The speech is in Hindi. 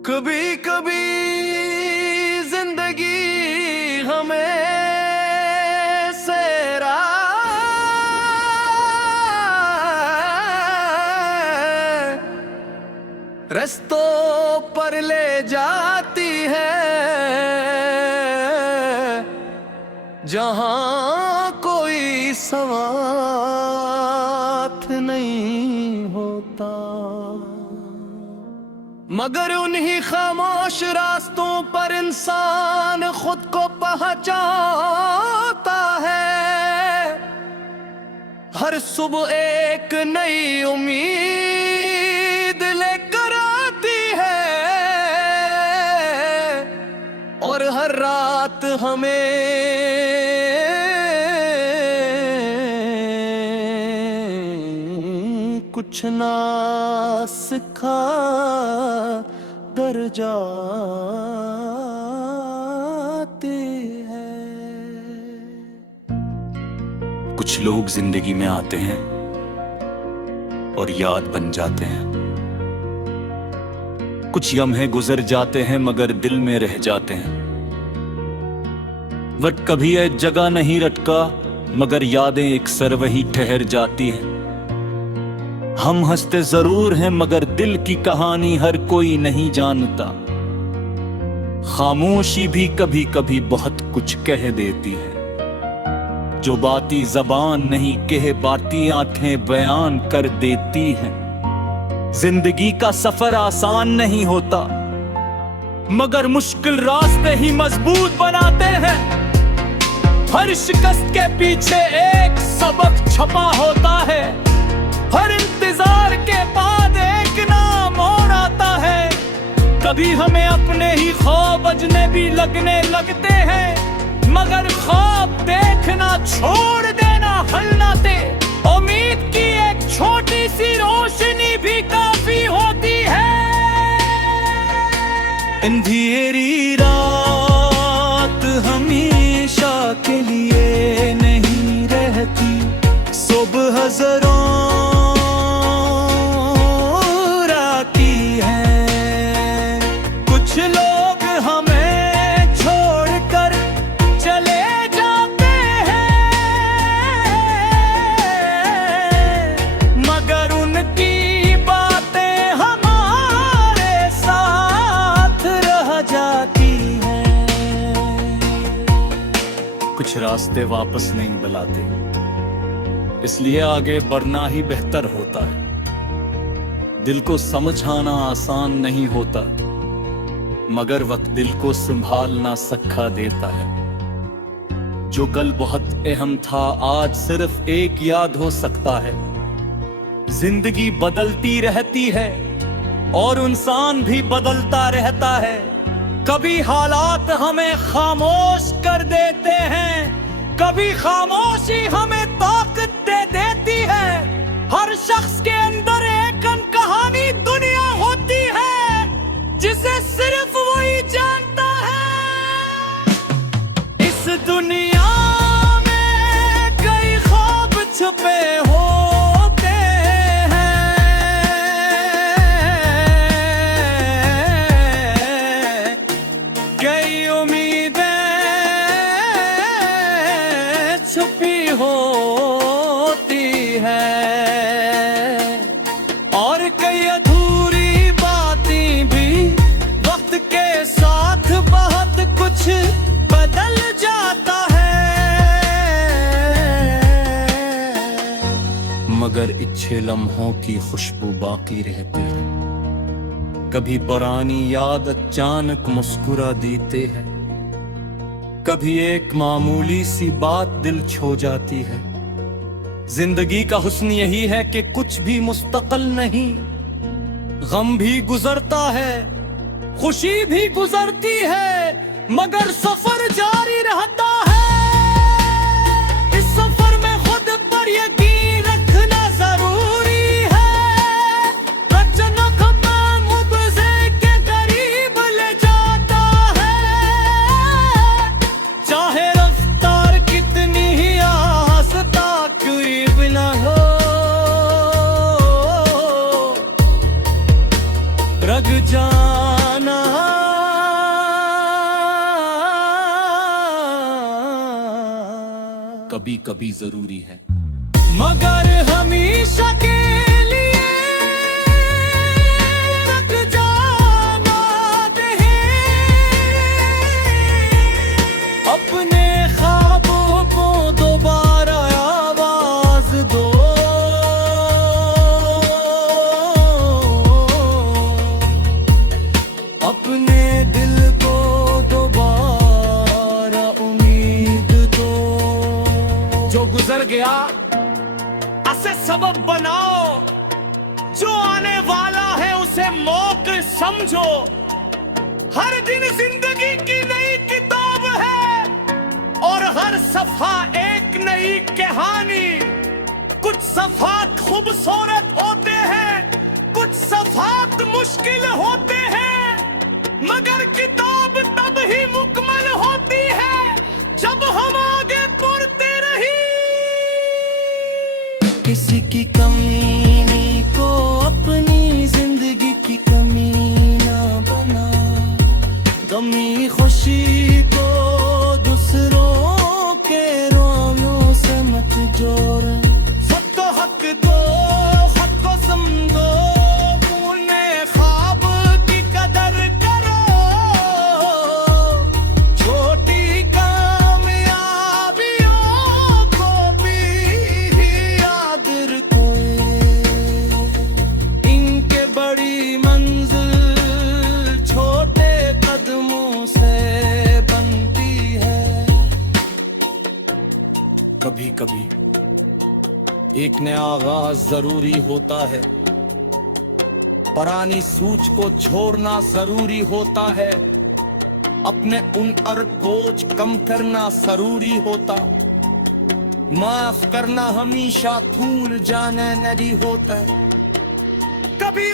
कभी कभी जिंदगी हमें सेरा रस्तों पर ले जाती है, जहां कोई साथ नहीं होता। मगर उन्हीं खामोश रास्तों पर इंसान खुद को पहचानता है। हर सुबह एक नई उम्मीद लेकर आती है और हर रात हमें कुछ ना सिखा कर जाती है। कुछ लोग जिंदगी में आते हैं और याद बन जाते हैं। कुछ लम्हे गुजर जाते हैं मगर दिल में रह जाते हैं। वक्त कभी एक जगह नहीं रटका मगर यादें एक सर वही ठहर जाती हैं। हम हंसते जरूर हैं मगर दिल की कहानी हर कोई नहीं जानता। खामोशी भी कभी कभी बहुत कुछ कह देती है। जो बाती जबान नहीं कह पाती आंखें बयान कर देती हैं। जिंदगी का सफर आसान नहीं होता मगर मुश्किल रास्ते ही मजबूत बनाते हैं। हर शिकस्त के पीछे एक सबक छपा होता है। हर इंतजार के बाद एक नाम और आता है। कभी हमें अपने ही ख्वाब अजनबी लगने लगते हैं मगर ख्वाब देखना छोड़ देना हल ना दे। उम्मीद की एक छोटी सी रोशनी भी काफी होती है। अंधेरी रात हमेशा के लिए नहीं रहती। सुबह हज़ारों राती है। कुछ लोग हमें छोड़कर चले जाते हैं मगर उनकी बातें हमारे साथ रह जाती हैं। कुछ रास्ते वापस नहीं बुलाते इसलिए आगे बढ़ना ही बेहतर होता है। दिल को समझाना आसान नहीं होता मगर वक्त दिल को संभालना सिखा देता है। जो कल बहुत अहम था आज सिर्फ एक याद हो सकता है। जिंदगी बदलती रहती है और इंसान भी बदलता रहता है। कभी हालात हमें खामोश कर देते हैं, कभी खामोशी हमें ताकत दे देती है। हर शख्स के अंदर एक कहानी दुनिया होती है जिसे सिर्फ वही जानता है। इस दुनिया में कई ख्वाब छुपे होते हैं। कई उम्मीदें छुपी होती है और कई अधूरी बातें भी। वक्त के साथ बहुत कुछ बदल जाता है मगर अच्छे लम्हों की खुशबू बाकी रहती है। कभी पुरानी याद अचानक मुस्कुरा देते हैं। कभी एक मामूली सी बात दिल छू जाती है। जिंदगी का हुस्न यही है कि कुछ भी मुस्तकिल नहीं। गम भी गुजरता है, खुशी भी गुजरती है मगर सफर जारी रहता है। इस सफर में खुद पर यकीन रखना जरूरी है। अचानक मुबज़े के करीब ले जाता है। चाहे रफ्तार कितनी ही आहिस्ता क्यों न हो, रग जाना कभी कभी जरूरी है। मगर हमेशा के लिए रख जाना नहीं, अपने ख्वाबों को दोबारा आवाज दो। अपने दिल को दोबारा उम्मीद दो। जो गुजर गया उसे सबब बनाओ, जो आने वाला है उसे मौका समझो। हर दिन जिंदगी की नई किताब है और हर सफा एक नई कहानी। कुछ सफात खूबसूरत होते हैं, कुछ सफात मुश्किल होते हैं, मगर किताब तब ही मुकम्मल होती है जब हम आगे बढ़ते रही। किसी की कमी को अपनी जिंदगी की कमी ना बना, गमी खुशी को दूसरों के रोयों से मत जोड़। सबको हक दो, हक को समझो, अपने ख्वाब की कदर करो। छोटी कामयाबियों को भी याद रखो, इनके बड़ी मंजिल छोटे कदमों से बनती है। कभी कभी एक नया आगाज जरूरी होता है, पुरानी सूच को छोड़ना जरूरी होता है, अपने उन और बोझ कम करना जरूरी होता। माफ करना हमेशा भूल जाना नहीं होता। कभी